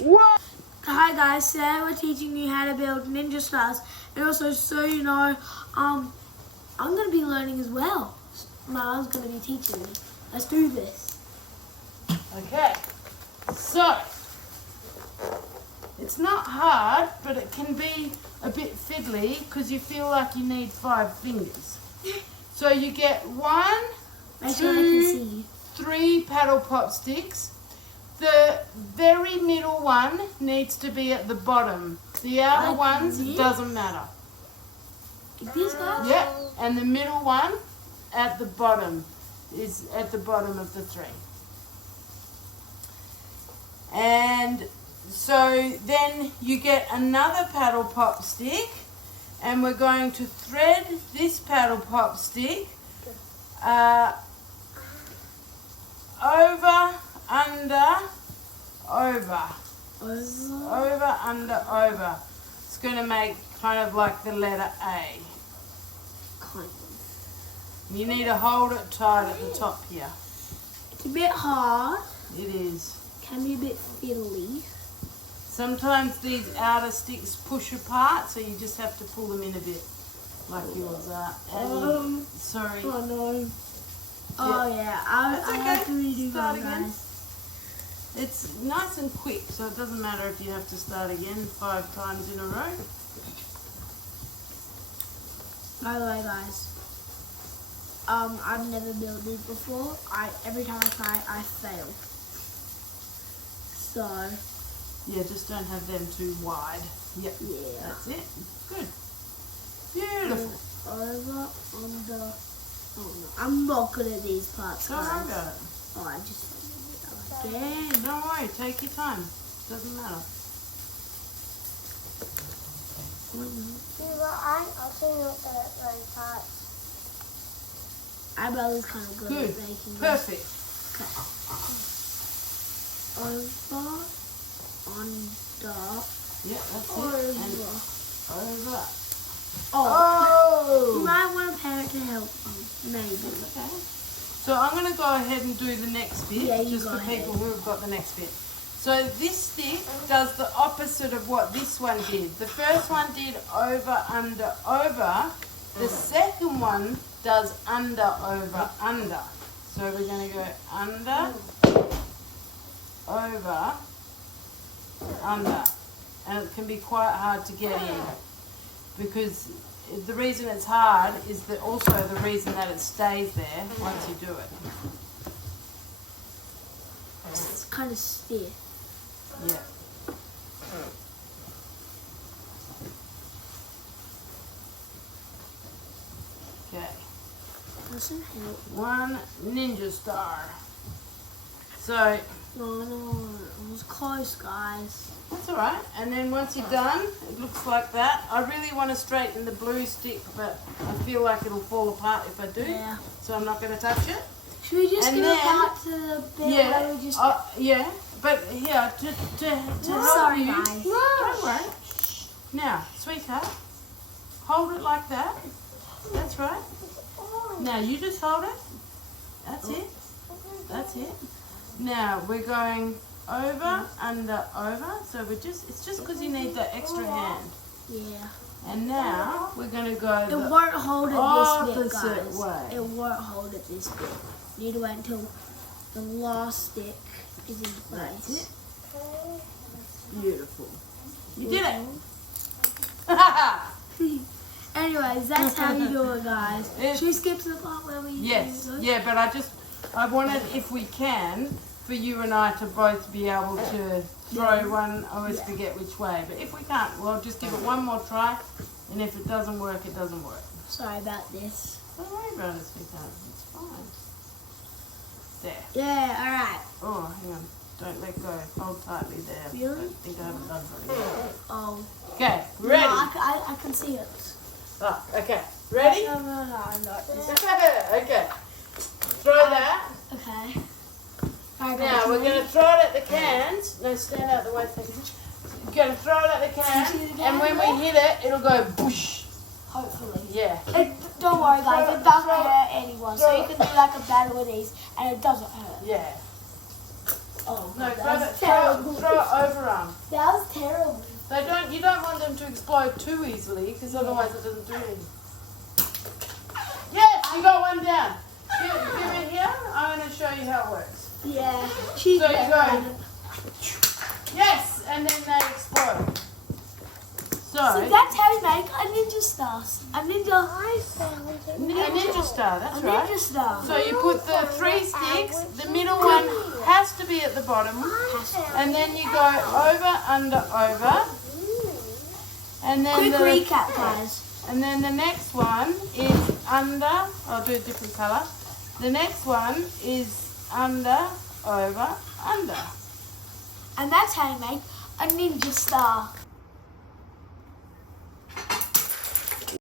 Whoa! Hi guys, today we're teaching you how to build ninja stars, and also so you know, I'm gonna be learning as well. Miles gonna be teaching me. Let's do this. Okay, so it's not hard, but it can be a bit fiddly because you feel like you need 5 fingers. So you get 1, Make sure I can see 2, you. 3 paddle pop sticks. The very middle one needs to be at the bottom. The outer Like ones, this? doesn't matter. Like these guys? Yeah, and the middle one at the bottom is at the bottom of the 3. And so then you get another paddle pop stick, and we're going to thread this paddle pop stick over, under, over. Over, under, over. It's going to make kind of like the letter A. Kind of. You need to hold it tight at the top here. It's a bit hard. It is. Can be a bit fiddly. Sometimes these outer sticks push apart, so you just have to pull them in a bit, like yours are. And sorry. Oh no. Oh yeah, I That's have okay. to redo Start that, again. guys. It's nice and quick, so it doesn't matter if you have to start again 5 times in a row. By the way, guys, I've never built these before. Every time I try, I fail. So Yeah, just don't have them too wide. Yep. yeah. That's it. Good. Beautiful. Over, under. Oh no, I'm not good at these parts, Don't worry guys. about it. Oh, I just did that again. Don't worry, take your time. Doesn't matter. I also know the right parts. Eyeball's kind of good Good. at making Perfect. over, under, Yep, that's it. over. And over. Oh, you Oh! might want a parent to help you, maybe. Okay. So I'm going to go ahead and do the next bit, Yeah, you just go for ahead. people who have got the next bit. So this stick does the opposite of what this one did. The first one did over, under, over. The second one does under, over, under. So we're going to go under, over, under. And it can be quite hard to get in, because the reason it's hard is that also the reason that it stays there once you do it. It's kind of stiff. Yeah. Okay. Doesn't help. 1 ninja star. So No, it was close, guys. that's all right. And then once you're done, it looks like that. I really want to straighten the blue stick, but I feel like it'll fall apart if I do. Yeah. So I'm not going to touch it. Should we just And give then- a part to the bit where we just... Yeah. But here to help Sorry, you. guys. Don't worry. Now, sweetheart, hold it like that. That's right. Now you just hold it. That's it. That's it. Now we're going over, under, over. So it's just because you need that extra hand. Yeah. And now we're going to go It the won't hold it this bit, opposite guys. way. It won't hold it this bit. You need to wait until the last stick is in That's place. it. Beautiful. You did it. Anyways, that's how you do it, guys. Yeah. Should we skip to the part where we Yes, do it? yeah, but I wanted, if we can, for you and I to both be able to throw one, I always forget which way, but if we can't, we'll just give it one more try, and if it doesn't work, it doesn't work. Sorry about this. Don't worry about it, sweetheart, it's fine. There. Yeah, alright. Oh, hang on, don't let go, hold tightly there. Really? I think I haven't done very well. Oh. Okay, ready? No, I can see it. Oh, okay, ready? No, not this. Okay, throw that. Okay. Alright, Now guys, we're ready? going to throw it at the cans. No, stand out the way. We're going to throw it at the Can you see can, the and when can? we hit it, it'll go boosh. Hopefully. Yeah. Don't worry, guys. It doesn't hurt anyone. So throw you can do like a battle with these, and it doesn't hurt. Yeah. Oh, No, that's throw terrible. overarm. That was terrible. You don't want them to explode too easily because otherwise it doesn't do anything. Yes, you got one down. Give it here. I'm going to show you how it works. Yeah. She's So you better go. at it. Yes, and then they explode. So that's how you make a ninja star. A ninja Star, that's a right. ninja star. So you put the 3 sticks, the middle one has to be at the bottom, and then you go over, under, over, and then Quick recap, guys. and then the next one is under. I'll do a different colour. The next one is under, over, under. And that's how you make a ninja star.